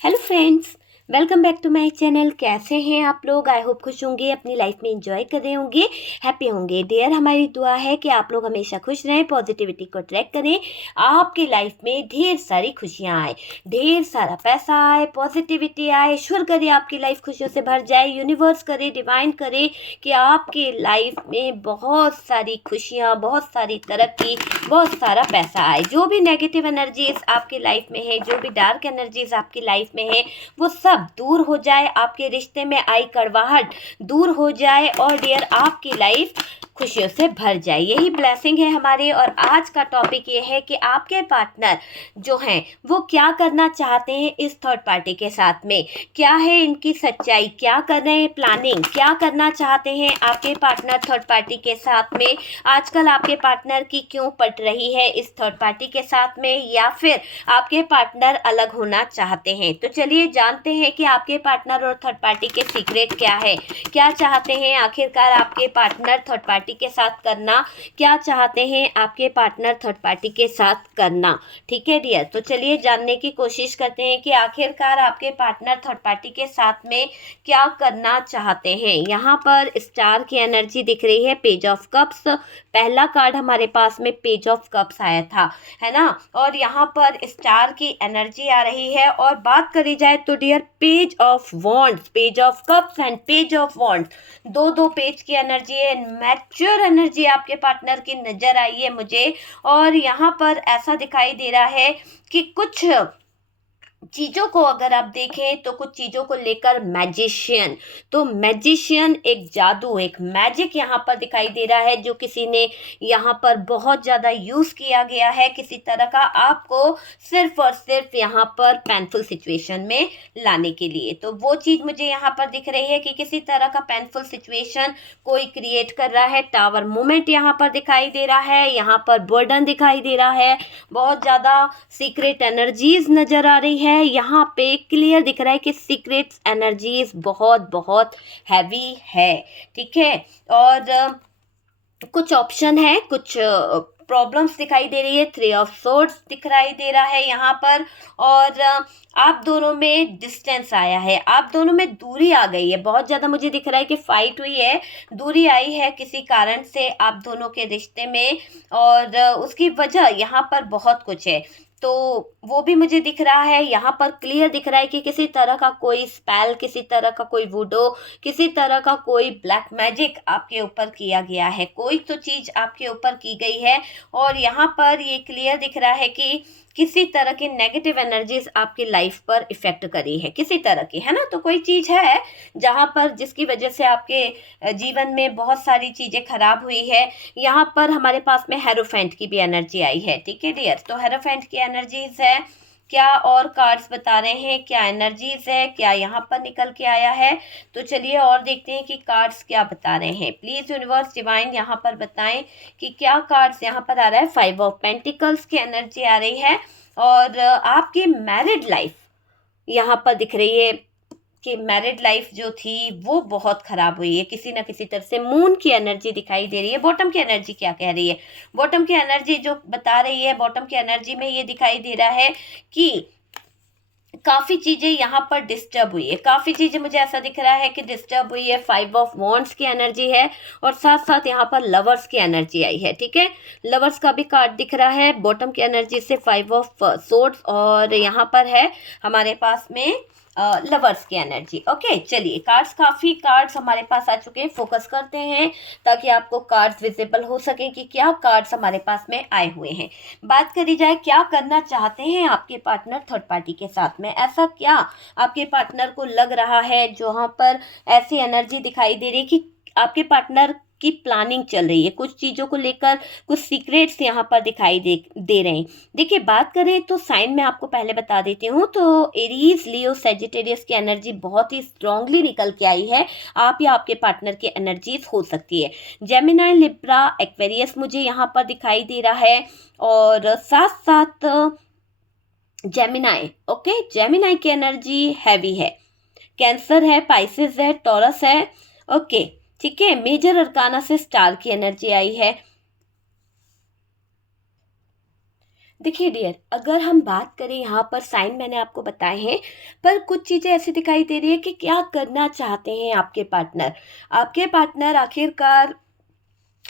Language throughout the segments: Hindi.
Hello friends, welcome back to my channel. कैसे हैं आप लोग? आई होप खुश होंगे, अपनी लाइफ में एंजॉय कर रहे होंगे, हैप्पी होंगे। डियर, हमारी दुआ है कि आप लोग हमेशा खुश रहें, पॉजिटिविटी को ट्रैक करें, आपकी लाइफ में ढेर सारी खुशियां आए, ढेर सारा पैसा आए, पॉजिटिविटी आए। ईश्वर करे आपकी लाइफ खुशियों से भर जाए, यूनिवर्स करे, डिवाइन करे कि आपकी लाइफ में बहुत सारी खुशियाँ, बहुत सारी तरक्की, बहुत सारा पैसा आए। जो भी नेगेटिव एनर्जीज आपकी लाइफ में है, जो भी डार्क एनर्जीज आपकी लाइफ में है, वो सब दूर हो जाए, आपके रिश्ते में आई कड़वाहट दूर हो जाए और डियर आपकी लाइफ खुशियों से भर जाए। यही ब्लेसिंग है हमारे। और आज का टॉपिक ये है कि आपके पार्टनर जो हैं वो क्या करना चाहते हैं इस थर्ड पार्टी के साथ में, क्या है इनकी सच्चाई, क्या कर रहे हैं प्लानिंग, क्या करना चाहते हैं आपके पार्टनर थर्ड पार्टी के साथ में। आजकल आपके पार्टनर की क्यों पट रही है इस थर्ड पार्टी के साथ में, या फिर आपके पार्टनर अलग होना चाहते हैं। तो चलिए जानते हैं कि आपके पार्टनर और थर्ड पार्टी के सीक्रेट क्या है, क्या चाहते हैं आखिरकार आपके पार्टनर थर्ड पार्टी के साथ करना, क्या चाहते हैं आपके पार्टनर थर्ड पार्टी के साथ करना। ठीक है डियर, तो चलिए जानने की कोशिश करते हैं कि आखिरकार आपके पार्टनर थर्ड पार्टी के साथ में क्या करना चाहते हैं। यहाँ पर स्टार की एनर्जी दिख रही है, पेज ऑफ कप्स, पहला कार्ड हमारे पास में पेज ऑफ कप्स आया था, है ना। और यहाँ पर स्टार की एनर्जी आ रही है। और बात करी जाए तो dear page of wands, page of cups and page of wands, दो दो पेज की एनर्जी है, मैच्योर एनर्जी आपके पार्टनर की नजर आई है मुझे। और यहाँ पर ऐसा दिखाई दे रहा है कि कुछ चीज़ों को अगर आप देखें तो कुछ चीज़ों को लेकर मैजिशियन, तो मैजिशियन एक जादू, एक मैजिक यहाँ पर दिखाई दे रहा है जो किसी ने यहाँ पर बहुत ज़्यादा यूज़ किया गया है किसी तरह का, आपको सिर्फ और सिर्फ यहाँ पर पेनफुल सिचुएशन में लाने के लिए। तो वो चीज़ मुझे यहाँ पर दिख रही है कि किसी तरह का पेनफुल सिचुएशन कोई क्रिएट कर रहा है। टावर मोमेंट यहाँ पर दिखाई दे रहा है, यहाँ पर बर्डन दिखाई दे रहा है, बहुत ज़्यादा सीक्रेट एनर्जीज नज़र आ रही है। यहाँ पे क्लियर दिख रहा है कि सीक्रेट्स एनर्जीज बहुत बहुत हैवी है। ठीक है। और कुछ ऑप्शन है, कुछ प्रॉब्लम्स दिखाई दे रही है, थ्री ऑफ सोर्ड्स दिखाई दे रहा है यहाँ पर। और आप दोनों में डिस्टेंस आया है, आप दोनों में दूरी आ गई है, बहुत ज़्यादा मुझे दिख रहा है कि फाइट हुई है, दूरी आई है किसी कारण से आप दोनों के रिश्ते में। और उसकी वजह यहाँ पर बहुत कुछ है, तो वो भी मुझे दिख रहा है। यहाँ पर क्लियर दिख रहा है कि किसी तरह का कोई स्पेल, किसी तरह का कोई वुडो, किसी तरह का कोई ब्लैक मैजिक आपके ऊपर किया गया है, कोई तो चीज़ आपके ऊपर की गई है। और यहाँ पर ये क्लियर दिख रहा है कि किसी तरह की नेगेटिव एनर्जीज आपकी लाइफ पर इफेक्ट करी है, किसी तरह की, है ना। तो कोई चीज़ है जहाँ पर जिसकी वजह से आपके जीवन में बहुत सारी चीज़ें खराब हुई है। यहाँ पर हमारे पास में हेरोफेंट की भी एनर्जी आई है। ठीक है डियर, तो हेरोफेंट की एनर्जीज है क्या, और कार्ड्स बता रहे हैं क्या एनर्जीज है, क्या यहाँ पर निकल के आया है। तो चलिए और देखते हैं कि कार्ड्स क्या बता रहे हैं। प्लीज यूनिवर्स डिवाइन यहाँ पर बताएं कि क्या कार्ड्स यहाँ पर आ रहा है। फाइव ऑफ पेंटिकल्स की एनर्जी आ रही है। और आपकी मैरिड लाइफ यहाँ पर दिख रही है कि मैरिड लाइफ जो थी वो बहुत खराब हुई है किसी ना किसी तरह से। मून की एनर्जी दिखाई दे रही है। बॉटम की एनर्जी क्या कह रही है, बॉटम की एनर्जी जो बता रही है, बॉटम की एनर्जी में ये दिखाई दे रहा है कि काफ़ी चीज़ें यहाँ पर डिस्टर्ब हुई है, काफ़ी चीज़ें मुझे ऐसा दिख रहा है कि डिस्टर्ब हुई है। फाइव ऑफ वॉन्ड्स की एनर्जी है और साथ साथ यहाँ पर लवर्स की एनर्जी आई है। ठीक है, लवर्स का भी कार्ड दिख रहा है बॉटम की एनर्जी से, फाइव ऑफ सोर्ड्स, और यहाँ पर है हमारे पास में लवर्स की एनर्जी। ओके, चलिए काफ़ी कार्ड्स हमारे पास आ चुके हैं, फोकस करते हैं ताकि आपको कार्ड्स विजिबल हो सके कि क्या कार्ड्स हमारे पास में आए हुए हैं। बात करी जाए क्या करना चाहते हैं आपके पार्टनर थर्ड पार्टी के साथ में, ऐसा क्या आपके पार्टनर को लग रहा है जहाँ पर ऐसी एनर्जी दिखाई दे रही है कि आपके पार्टनर की प्लानिंग चल रही है, कुछ चीज़ों को लेकर कुछ सीक्रेट्स यहाँ पर दिखाई दे रहे हैं। देखिए बात करें तो साइन में आपको पहले बता देती हूँ, तो एरीज, लियो, सेजिटेरियस की एनर्जी बहुत ही स्ट्रांगली निकल के आई है। आप या आपके पार्टनर की एनर्जीज हो सकती है। जेमिनाई, लिब्रा, एक्वेरियस मुझे यहाँ पर दिखाई दे रहा है। और साथ साथ जेमिनाई, ओके, जेमिनाई की एनर्जी हैवी है। कैंसर है, पाइसेस है, टॉरस है। ओके ठीक है, मेजर अरकाना से स्टार की एनर्जी आई है। देखिए डियर, अगर हम बात करें यहाँ पर साइन मैंने आपको बताए हैं, पर कुछ चीज़ें ऐसी दिखाई दे रही है कि क्या करना चाहते हैं आपके पार्टनर। आपके पार्टनर आखिरकार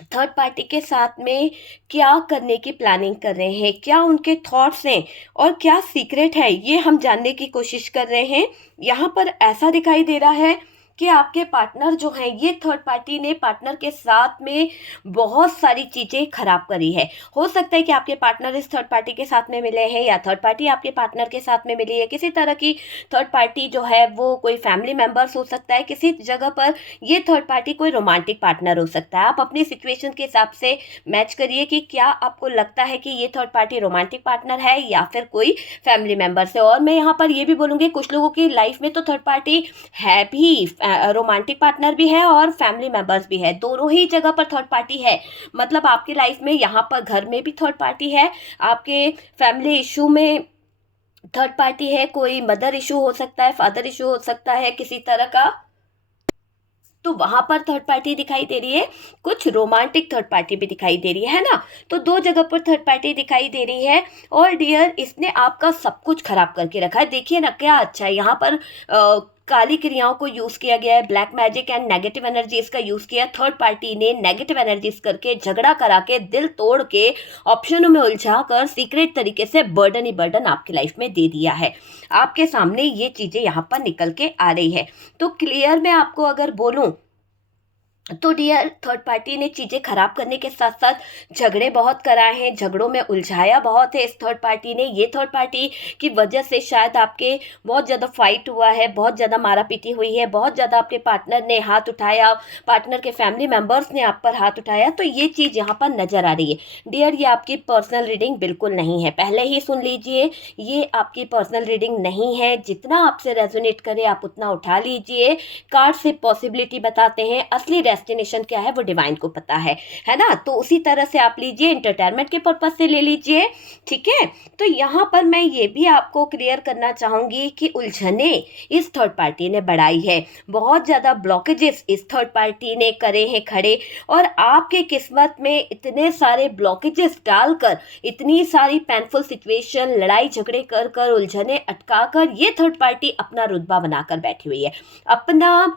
थर्ड पार्टी के साथ में क्या करने की प्लानिंग कर रहे हैं, क्या उनके थॉट्स हैं और क्या सीक्रेट है, ये हम जानने की कोशिश कर रहे हैं। यहाँ पर ऐसा दिखाई दे रहा है कि आपके पार्टनर जो हैं, ये थर्ड पार्टी ने पार्टनर के साथ में बहुत सारी चीज़ें खराब करी है। हो सकता है कि आपके पार्टनर इस थर्ड पार्टी के साथ में मिले हैं या थर्ड पार्टी आपके पार्टनर के साथ में मिली है। किसी तरह की थर्ड पार्टी जो है वो कोई फैमिली मेम्बर्स हो सकता है, किसी जगह पर ये थर्ड पार्टी कोई रोमांटिक पार्टनर हो सकता है। आप अपनी सिचुएशन के हिसाब से मैच करिए कि क्या आपको लगता है कि ये थर्ड पार्टी रोमांटिक पार्टनर है या फिर कोई फैमिली मेम्बर्स है। और मैं यहाँ पर ये भी बोलूँगी, कुछ लोगों की लाइफ में तो थर्ड पार्टी है भी, रोमांटिक पार्टनर भी है और फैमिली मेंबर्स भी है, दोनों ही जगह पर थर्ड पार्टी है। मतलब आपकी लाइफ में यहाँ पर घर में भी थर्ड पार्टी है, आपके फैमिली इशू में थर्ड पार्टी है, कोई मदर इशू हो सकता है, फादर इशू हो सकता है किसी तरह का, तो वहां पर थर्ड पार्टी दिखाई दे रही है। कुछ रोमांटिक थर्ड पार्टी भी दिखाई दे रही है ना। तो दो जगह पर थर्ड पार्टी दिखाई दे रही है। और डियर, इसने आपका सब कुछ खराब करके रखा है। देखिए ना क्या अच्छा है, यहाँ पर काली क्रियाओं को यूज किया गया है, black magic and negative energies का यूज किया। थर्ड पार्टी ने नेगेटिव एनर्जीज करके, झगड़ा करा के, दिल तोड़ के, ऑप्शनों में उलझा कर, सीक्रेट तरीके से बर्डन ही बर्डन आपकी लाइफ में दे दिया है। आपके सामने ये चीजें यहाँ पर निकल के आ रही है। तो क्लियर मैं आपको अगर बोलूं तो डियर, थर्ड पार्टी ने चीज़ें खराब करने के साथ साथ झगड़े बहुत कराए हैं, झगड़ों में उलझाया बहुत है इस थर्ड पार्टी ने। ये थर्ड पार्टी की वजह से शायद आपके बहुत ज़्यादा फाइट हुआ है, बहुत ज़्यादा मारा पीटी हुई है, बहुत ज़्यादा आपके पार्टनर ने हाथ उठाया, पार्टनर के फैमिली मेम्बर्स ने आप पर हाथ उठाया। तो ये चीज़ यहाँ पर नज़र आ रही है। डियर, ये आपकी पर्सनल रीडिंग बिल्कुल नहीं है, पहले ही सुन लीजिए, ये आपकी पर्सनल रीडिंग नहीं है। जितना आपसे रेजोनेट करे आप उतना उठा लीजिए। कार्ड से पॉसिबिलिटी बताते हैं, असली डेस्टिनेशन क्या है वो डिवाइन को पता है ना। तो उसी तरह से आप लीजिए, एंटरटेनमेंट के पर्पज से ले लीजिए, ठीक है। तो यहाँ पर मैं ये भी आपको क्लियर करना चाहूंगी कि उलझने इस थर्ड पार्टी ने बढ़ाई है, बहुत ज़्यादा ब्लॉकेजेस इस थर्ड पार्टी ने करे हैं खड़े। और आपके किस्मत में इतने सारे ब्लॉकेजेस डालकर, इतनी सारी पेनफुल सिचुएशन, लड़ाई झगड़े कर कर, उलझने अटका कर ये थर्ड पार्टी अपना रुतबा बनाकर बैठी हुई है। अपना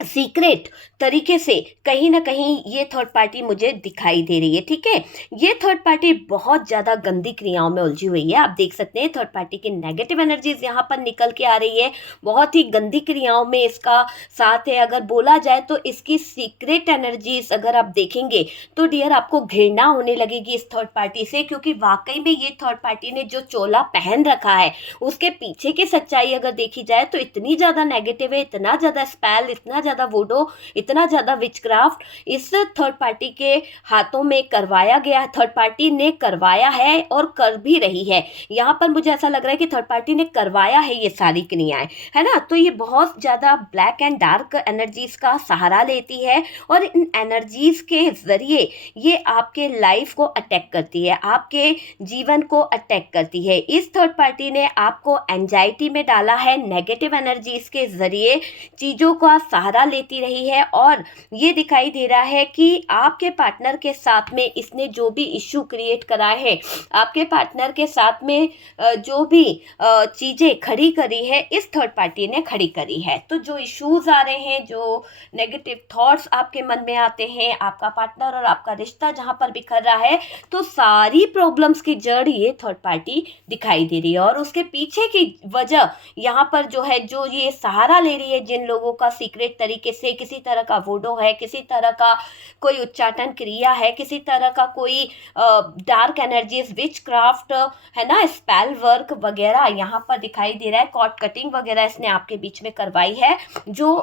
सीक्रेट तरीके से कहीं ना कहीं ये थर्ड पार्टी मुझे दिखाई दे रही है, ठीक है। ये थर्ड पार्टी बहुत ज़्यादा गंदी क्रियाओं में उलझी हुई है। आप देख सकते हैं थर्ड पार्टी की नेगेटिव एनर्जीज यहाँ पर निकल के आ रही है, बहुत ही गंदी क्रियाओं में इसका साथ है। अगर बोला जाए तो इसकी सीक्रेट एनर्जीज अगर आप देखेंगे तो डियर, आपको घृणा होने लगेगी इस थर्ड पार्टी से, क्योंकि वाकई में ये थर्ड पार्टी ने जो चोला पहन रखा है उसके पीछे की सच्चाई अगर देखी जाए तो इतनी ज़्यादा नेगेटिव है, इतना ज़्यादा स्पेल, इतना ज़्यादा वोडो, इतना ज़्यादा विचक्राफ्ट इस थर्ड पार्टी के हाथों में करवाया गया, थर्ड पार्टी ने करवाया है और कर भी रही है। यहाँ पर मुझे ऐसा लग रहा है कि थर्ड पार्टी ने करवाया है ये सारी क्रियाएं, है ना। तो ये बहुत ज़्यादा ब्लैक एंड डार्क एनर्जीज का सहारा लेती है और इन एनर्जीज के जरिए ये आपके लाइफ को अटैक करती है, आपके जीवन को अटैक करती है। इस थर्ड पार्टी ने आपको एंजाइटी में डाला है, नेगेटिव एनर्जीज के जरिए चीज़ों का सहारा लेती रही है। और ये दिखाई दे रहा है कि आपके पार्टनर के साथ में इसने जो भी इश्यू क्रिएट कराए हैं, आपके पार्टनर के साथ में जो भी चीज़ें खड़ी करी है इस थर्ड पार्टी ने खड़ी करी है। तो जो इश्यूज आ रहे हैं, जो नेगेटिव थॉट्स आपके मन में आते हैं, आपका पार्टनर और आपका रिश्ता जहाँ पर बिखर रहा है, तो सारी प्रॉब्लम्स की जड़ ये थर्ड पार्टी दिखाई दे रही है। और उसके पीछे की वजह यहाँ पर जो है, जो ये सहारा ले रही है जिन लोगों का सीक्रेट तरीके से, किसी तरह का वोडो है, किसी तरह का कोई उच्चाटन क्रिया है, किसी तरह का कोई डार्क एनर्जीज, विच क्राफ्ट, है ना, स्पेल वर्क वगैरह यहाँ पर दिखाई दे रहा है, कॉर्ड कटिंग वगैरह इसने आपके बीच में करवाई है। जो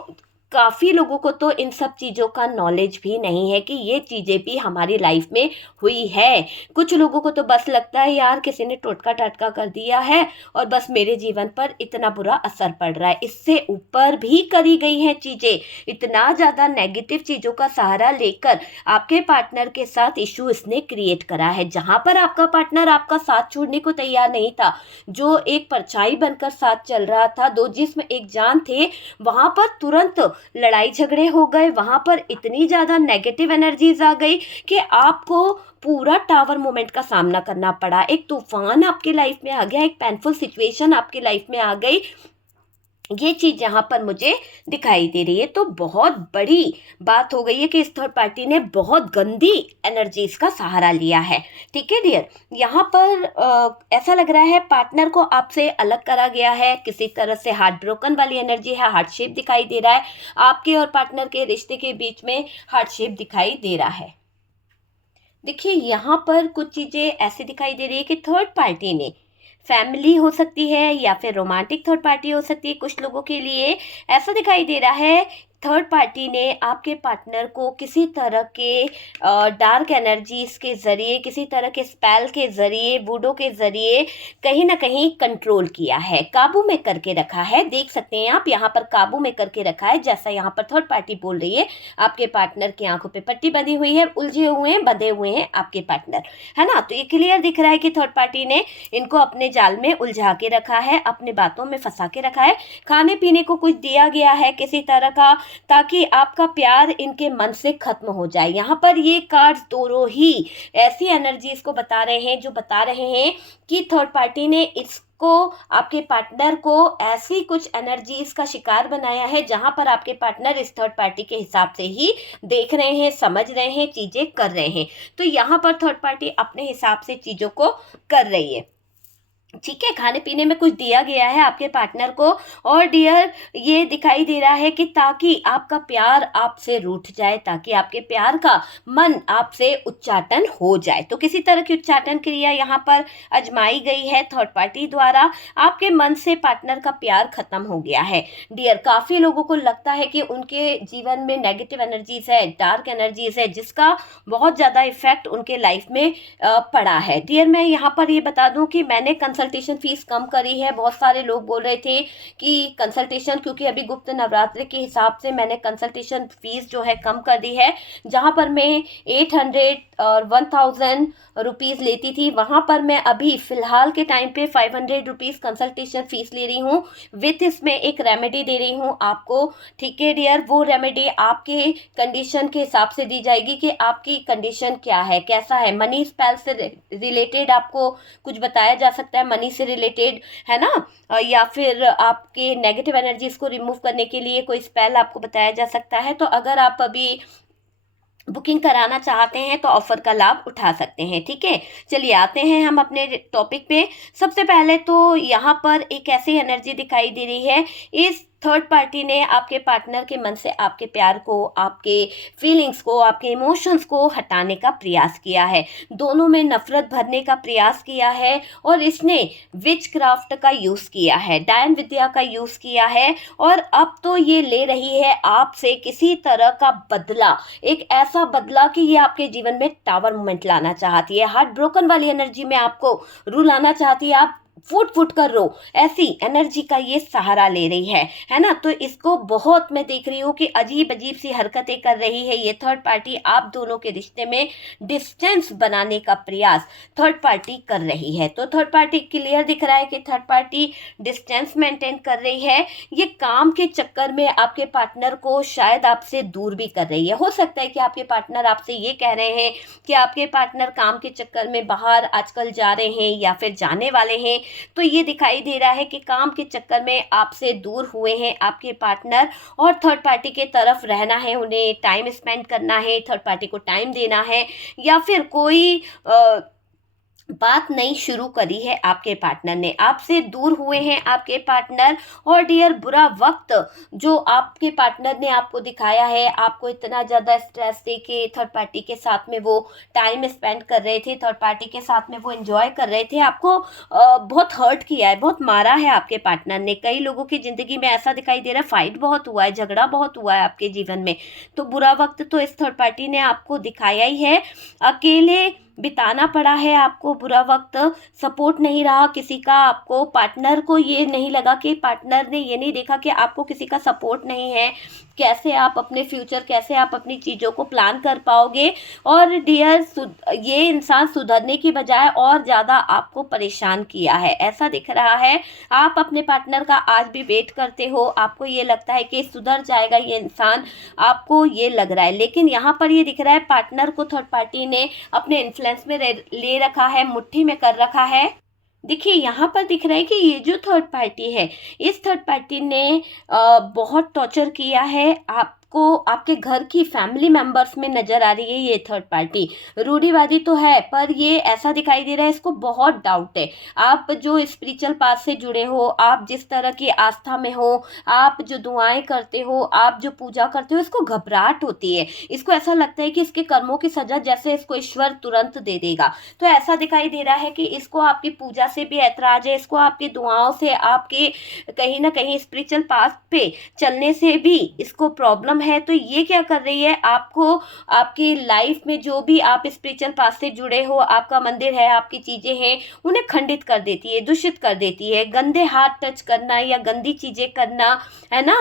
काफ़ी लोगों को तो इन सब चीज़ों का नॉलेज भी नहीं है कि ये चीज़ें भी हमारी लाइफ में हुई है। कुछ लोगों को तो बस लगता है यार किसी ने टोटका टाटका कर दिया है और बस मेरे जीवन पर इतना बुरा असर पड़ रहा है। इससे ऊपर भी करी गई हैं चीज़ें, इतना ज़्यादा नेगेटिव चीज़ों का सहारा लेकर आपके पार्टनर के साथ इशू इसने क्रिएट करा है। जहाँ पर आपका पार्टनर आपका साथ छोड़ने को तैयार नहीं था, जो एक परछाई बनकर साथ चल रहा था, दो जिस्म एक जान थे, वहाँ पर तुरंत लड़ाई झगड़े हो गए, वहाँ पर इतनी ज़्यादा नेगेटिव एनर्जीज आ गई कि आपको पूरा टावर मोमेंट का सामना करना पड़ा। एक तूफान आपकी लाइफ में आ गया, एक पेनफुल सिचुएशन आपकी लाइफ में आ गई। ये चीज़ यहाँ पर मुझे दिखाई दे रही है। तो बहुत बड़ी बात हो गई है कि इस थर्ड पार्टी ने बहुत गंदी एनर्जीज का सहारा लिया है। ठीक है डियर, यहाँ पर ऐसा लग रहा है पार्टनर को आपसे अलग करा गया है, किसी तरह से हार्ट ब्रोकन वाली एनर्जी है, हार्ट शेप दिखाई दे रहा है, आपके और पार्टनर के रिश्ते के बीच में हार्ट शेप दिखाई दे रहा है। देखिए यहाँ पर कुछ चीज़ें ऐसे दिखाई दे रही है कि थर्ड पार्टी ने, फैमिली हो सकती है या फिर रोमांटिक थर्ड पार्टी हो सकती है, कुछ लोगों के लिए ऐसा दिखाई दे रहा है थर्ड पार्टी ने आपके पार्टनर को किसी तरह के डार्क एनर्जीज के ज़रिए, किसी तरह के स्पेल के ज़रिए, वूडो के ज़रिए कहीं ना कहीं कंट्रोल किया है, काबू में करके रखा है। देख सकते हैं आप यहाँ पर काबू में करके रखा है, जैसा यहाँ पर थर्ड पार्टी बोल रही है। आपके पार्टनर की आंखों पे पट्टी बंधी हुई है, उलझे हुए हैं, बंधे हुए हैं आपके पार्टनर, है ना। तो ये क्लियर दिख रहा है कि थर्ड पार्टी ने इनको अपने जाल में उलझा के रखा है, अपने बातों में फंसा के रखा है। खाने पीने को कुछ दिया गया है किसी तरह का, ताकि आपका प्यार इनके मन से खत्म हो जाए। यहाँ पर ये कार्ड्स दोनों ही ऐसी एनर्जीज को बता रहे हैं जो बता रहे हैं कि थर्ड पार्टी ने इसको, आपके पार्टनर को ऐसी कुछ एनर्जीज का शिकार बनाया है जहां पर आपके पार्टनर इस थर्ड पार्टी के हिसाब से ही देख रहे हैं, समझ रहे हैं, चीजें कर रहे हैं। तो यहाँ पर थर्ड पार्टी अपने हिसाब से चीजों को कर रही है। ठीक है, खाने पीने में कुछ दिया गया है आपके पार्टनर को, और डियर ये दिखाई दे रहा है कि ताकि आपका प्यार आपसे रूठ जाए, ताकि आपके प्यार का मन आपसे उच्चाटन हो जाए। तो किसी तरह की उच्चाटन क्रिया यहाँ पर आजमाई गई है थर्ड पार्टी द्वारा। आपके मन से पार्टनर का प्यार खत्म हो गया है डियर। काफ़ी लोगों को लगता है कि उनके जीवन में नेगेटिव एनर्जीज है, डार्क एनर्जीज है, जिसका बहुत ज़्यादा इफेक्ट उनके लाइफ में पड़ा है डियर। मैं यहाँ पर ये बता दूँ कि मैंने कंसल्टेशन फीस कम करी है। बहुत सारे लोग बोल रहे थे कि कंसल्टेशन, क्योंकि अभी गुप्त नवरात्रि के हिसाब से मैंने कंसल्टेशन फीस जो है कम कर दी है। जहाँ पर मैं 800 और 1000 रुपीज़ लेती थी, वहाँ पर मैं अभी फ़िलहाल के टाइम पे 500 रुपीज़ कंसल्टेशन फ़ीस ले रही हूँ। विथ इसमें एक रेमेडी दे रही हूँ आपको। ठीक है डियर, वो रेमेडी आपके कंडीशन के हिसाब से दी जाएगी कि आपकी कंडीशन क्या है, कैसा है। मनी स्पेल से रिलेटेड आपको कुछ बताया जा सकता है, मनी से रिलेटेड, है ना, या फिर आपके नेगेटिव एनर्जीज को रिमूव करने के लिए कोई स्पेल आपको बताया जा सकता है। तो अगर आप अभी बुकिंग कराना चाहते हैं तो ऑफर का लाभ उठा सकते हैं। ठीक है, चलिए आते हैं हम अपने टॉपिक पे। सबसे पहले तो यहाँ पर एक ऐसी एनर्जी दिखाई दे रही है, इस थर्ड पार्टी ने आपके पार्टनर के मन से आपके प्यार को, आपके फीलिंग्स को, आपके इमोशंस को हटाने का प्रयास किया है। दोनों में नफरत भरने का प्रयास किया है, और इसने विच क्राफ्ट का यूज़ किया है, डायन विद्या का यूज़ किया है। और अब तो ये ले रही है आपसे किसी तरह का बदला, एक ऐसा बदला कि ये आपके जीवन में टावर मोमेंट लाना चाहती है, हार्ट ब्रोकन वाली एनर्जी में आपको रुलाना चाहती है, आप फुट फुट कर रो, ऐसी एनर्जी का ये सहारा ले रही है ना। तो इसको बहुत मैं देख रही हूँ कि अजीब अजीब सी हरकतें कर रही है ये थर्ड पार्टी। आप दोनों के रिश्ते में डिस्टेंस बनाने का प्रयास थर्ड पार्टी कर रही है। तो थर्ड पार्टी क्लियर दिख रहा है कि थर्ड पार्टी डिस्टेंस मेंटेन कर रही है। ये काम के चक्कर में आपके पार्टनर को शायद आपसे दूर भी कर रही है। हो सकता है कि आपके पार्टनर आपसे ये कह रहे हैं कि आपके पार्टनर काम के चक्कर में बाहर आजकल जा रहे हैं या फिर जाने वाले हैं। तो ये दिखाई दे रहा है कि काम के चक्कर में आपसे दूर हुए हैं आपके पार्टनर, और थर्ड पार्टी के तरफ रहना है, उन्हें टाइम स्पेंड करना है, थर्ड पार्टी को टाइम देना है, या फिर कोई बात नई शुरू करी है आपके पार्टनर ने, आपसे दूर हुए हैं आपके पार्टनर। और डियर बुरा वक्त जो आपके पार्टनर ने आपको दिखाया है, आपको इतना ज़्यादा स्ट्रेस दे के थर्ड पार्टी के साथ में वो टाइम स्पेंड कर रहे थे, थर्ड पार्टी के साथ में वो एंजॉय कर रहे थे, आपको बहुत हर्ट किया है, बहुत मारा है आपके पार्टनर ने। कई लोगों की ज़िंदगी में ऐसा दिखाई दे रहा है, फाइट बहुत हुआ है, झगड़ा बहुत हुआ है आपके जीवन में। तो बुरा वक्त तो इस थर्ड पार्टी ने आपको दिखाया ही है। अकेले बिताना पड़ा है आपको बुरा वक्त, सपोर्ट नहीं रहा किसी का, आपको पार्टनर को ये नहीं लगा कि पार्टनर ने ये नहीं देखा कि आपको किसी का सपोर्ट नहीं है, कैसे आप अपने फ्यूचर, कैसे आप अपनी चीज़ों को प्लान कर पाओगे। और डियर ये इंसान सुधरने की बजाय और ज़्यादा आपको परेशान किया है, ऐसा दिख रहा है। आप अपने पार्टनर का आज भी वेट करते हो, आपको ये लगता है कि सुधर जाएगा ये इंसान, आपको ये लग रहा है। लेकिन यहाँ पर ये दिख रहा है पार्टनर को थर्ड पार्टी ने अपने इन्फ्लुएंस में ले रखा है, मुट्ठी में कर रखा है। देखिए यहाँ पर दिख रहा है कि ये जो थर्ड पार्टी है, इस थर्ड पार्टी ने बहुत टॉर्चर किया है आपको, आपके घर की फैमिली मेंबर्स में नज़र आ रही है ये थर्ड पार्टी। रूढ़िवादी तो है, पर ये ऐसा दिखाई दे रहा है इसको बहुत डाउट है। आप जो स्पिरिचुअल पाथ से जुड़े हो, आप जिस तरह की आस्था में हो, आप जो दुआएं करते हो, आप जो पूजा करते हो, इसको घबराहट होती है। इसको ऐसा लगता है कि इसके कर्मों की सजा जैसे इसको ईश्वर तुरंत दे देगा। तो ऐसा दिखाई दे रहा है कि इसको आपकी पूजा से भी ऐतराज है, इसको आपकी दुआओं से, आपके कहीं ना कहीं स्पिरिचुअल पाथ पे चलने से भी इसको प्रॉब्लम है। तो ये क्या कर रही है, आपको आपकी लाइफ में जो भी आप स्पिरिचुअल पाथ से जुड़े हो, आपका मंदिर है, आपकी चीज़ें हैं, उन्हें खंडित कर देती है, दूषित कर देती है। गंदे हाथ टच करना या गंदी चीज़ें करना, है ना।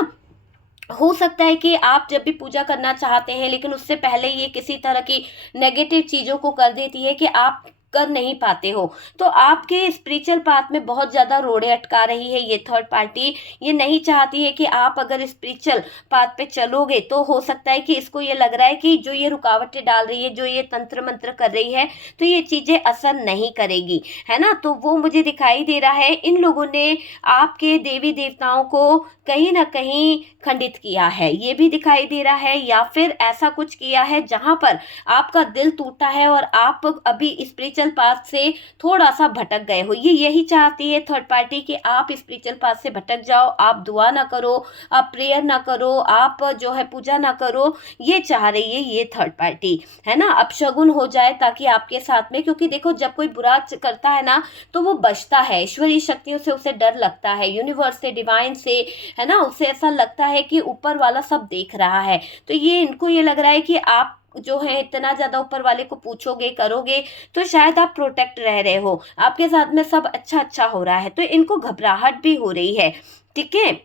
हो सकता है कि आप जब भी पूजा करना चाहते हैं, लेकिन उससे पहले ये किसी तरह की नेगेटिव चीज़ों को कर देती है कि आप कर नहीं पाते हो। तो आपके स्पिरिचुअल पाथ में बहुत ज़्यादा रोड़े अटका रही है ये थर्ड पार्टी। ये नहीं चाहती है कि आप अगर स्पिरिचुअल पाथ पे चलोगे, तो हो सकता है कि इसको ये लग रहा है कि जो ये रुकावटें डाल रही है, जो ये तंत्र मंत्र कर रही है, तो ये चीज़ें असर नहीं करेगी, है ना। तो वो मुझे दिखाई दे रहा है इन लोगों ने आपके देवी देवताओं को कहीं ना कहीं खंडित किया है, ये भी दिखाई दे रहा है। या फिर ऐसा कुछ किया है जहाँ पर आपका दिल टूटा है और आप अभी स्पिरिचुअल पाथ से थोड़ा सा भटक गए हो। ये यही चाहती है थर्ड पार्टी कि आप स्पिरिचुअल पाथ से भटक जाओ, आप दुआ ना करो, आप प्रेयर ना करो, आप जो है पूजा ना करो। ये चाह रही है ये थर्ड पार्टी, है ना। अपशगुन हो जाए ताकि आपके साथ में, क्योंकि देखो जब कोई बुरा करता है ना, तो वो बचता है, ईश्वरीय शक्तियों से उसे डर लगता है, यूनिवर्स से, डिवाइन से, है ना। उसे ऐसा लगता है कि ऊपर वाला सब देख रहा है। तो ये इनको ये लग रहा है कि आप जो है इतना ज़्यादा ऊपर वाले को पूछोगे, करोगे, तो शायद आप प्रोटेक्ट रह रहे हो, आपके साथ में सब अच्छा अच्छा हो रहा है। तो इनको घबराहट भी हो रही है, ठीक है।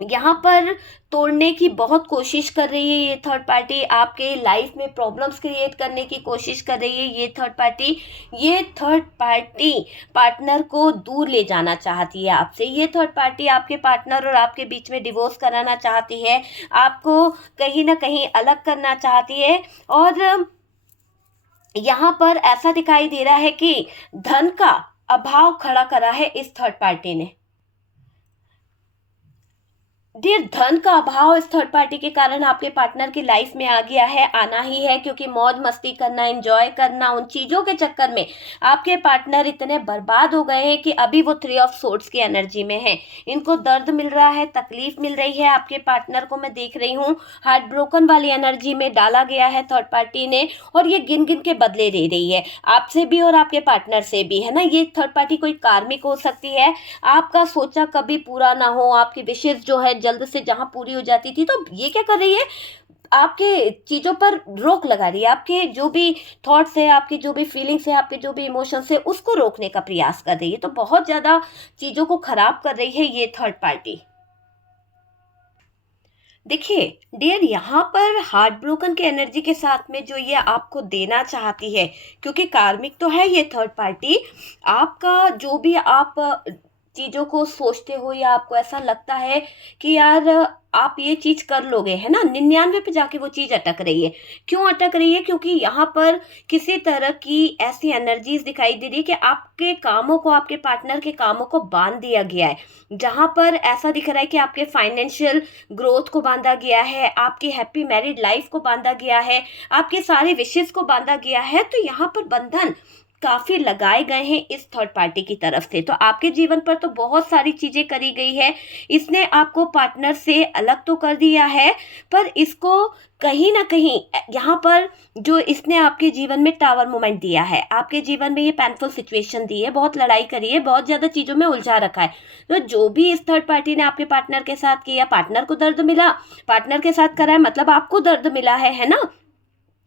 यहाँ पर तोड़ने की बहुत कोशिश कर रही है ये थर्ड पार्टी, आपके लाइफ में प्रॉब्लम्स क्रिएट करने की कोशिश कर रही है ये थर्ड पार्टी। ये थर्ड पार्टी पार्टनर को दूर ले जाना चाहती है आपसे। ये थर्ड पार्टी आपके पार्टनर और आपके बीच में डिवोर्स कराना चाहती है, आपको कहीं ना कहीं अलग करना चाहती है। और यहाँ पर ऐसा दिखाई दे रहा है कि धन का अभाव खड़ा करा है इस थर्ड पार्टी ने। डियर, धन का अभाव इस थर्ड पार्टी के कारण आपके पार्टनर की लाइफ में आ गया है, आना ही है, क्योंकि मौज मस्ती करना, एंजॉय करना, उन चीज़ों के चक्कर में आपके पार्टनर इतने बर्बाद हो गए हैं कि अभी वो 3 ऑफ सोर्ड्स की एनर्जी में है। इनको दर्द मिल रहा है, तकलीफ मिल रही है। आपके पार्टनर को मैं देख रही हूँ हार्ट ब्रोकन वाली एनर्जी में डाला गया है थर्ड पार्टी ने, और ये गिन गिन के बदले दे रही है आपसे भी और आपके पार्टनर से भी, है ना। ये थर्ड पार्टी कोई कार्मिक हो सकती है, आपका सोचा कभी पूरा ना हो, आपकी विशेष जो है जल्द से जहां पूरी हो जाती थी, तो ये क्या कर रही है, आपके चीज़ों पर रोक लगा रही है। आपके जो भी थॉट्स है, आपकी जो भी फीलिंग्स है, आपके जो भी इमोशंस है, उसको रोकने का प्रयास कर रही है। तो बहुत ज़्यादा चीज़ों को खराब कर रही है ये थर्ड पार्टी। देखिए डियर, यहाँ पर हार्ट ब्रोकन के एनर्जी के साथ में जो ये आपको देना चाहती है, क्योंकि कार्मिक तो है ये थर्ड पार्टी, आपका जो भी आप चीज़ों को सोचते हो या आपको ऐसा लगता है कि यार आप ये चीज़ कर लोगे, है ना, 99 पे जाके वो चीज़ अटक रही है। क्यों अटक रही है? क्योंकि यहाँ पर किसी तरह की ऐसी एनर्जीज दिखाई दे रही है कि आपके कामों को, आपके पार्टनर के कामों को बांध दिया गया है। जहाँ पर ऐसा दिख रहा है कि आपके फाइनेंशियल ग्रोथ को बांधा गया है, आपकी हैप्पी मैरिड लाइफ को बांधा गया है, आपके सारे विशेष को बांधा गया है। तो यहाँ पर बंधन काफी लगाए गए हैं इस थर्ड पार्टी की तरफ से। तो आपके जीवन पर तो बहुत सारी चीजें करी गई है, इसने आपको पार्टनर से अलग तो कर दिया है, पर इसको कहीं ना कहीं यहाँ पर जो इसने आपके जीवन में टावर मोमेंट दिया है, आपके जीवन में ये पेनफुल सिचुएशन दी है, बहुत लड़ाई करी है, बहुत ज्यादा चीजों में उलझा रखा है। तो जो भी इस थर्ड पार्टी ने आपके पार्टनर के साथ किया, पार्टनर को दर्द मिला, पार्टनर के साथ करा है, मतलब आपको दर्द मिला है ना।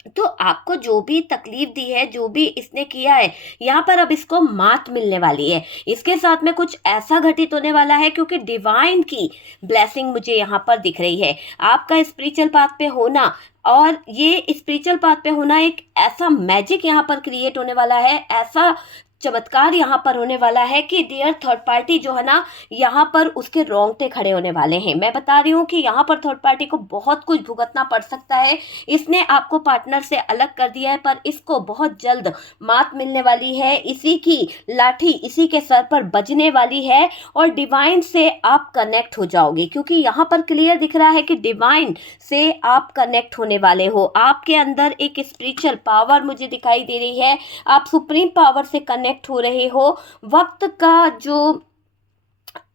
तो आपको जो भी तकलीफ दी है, जो भी इसने किया है, यहाँ पर अब इसको मात मिलने वाली है। इसके साथ में कुछ ऐसा घटित होने वाला है, क्योंकि डिवाइन की ब्लेसिंग मुझे यहाँ पर दिख रही है। आपका स्पिरिचुअल पाथ पे होना, और ये स्पिरिचुअल पाथ पे होना, एक ऐसा मैजिक यहाँ पर क्रिएट होने वाला है, ऐसा चमत्कार यहाँ पर होने वाला है कि डियर थर्ड पार्टी जो है ना, यहाँ पर उसके रोंगटे खड़े होने वाले हैं। मैं बता रही हूँ कि यहाँ पर थर्ड पार्टी को बहुत कुछ भुगतना पड़ सकता है। इसने आपको पार्टनर से अलग कर दिया है, पर इसको बहुत जल्द मात मिलने वाली है। इसी की लाठी इसी के सर पर बजने वाली है, और डिवाइन से आप कनेक्ट हो जाओगे, क्योंकि यहाँ पर क्लियर दिख रहा है कि डिवाइन से आप कनेक्ट होने वाले हो। आपके अंदर एक स्पिरिचुअल पावर मुझे दिखाई दे रही है, आप सुप्रीम पावर से कनेक्ट हो रहे हो। वक्त का जो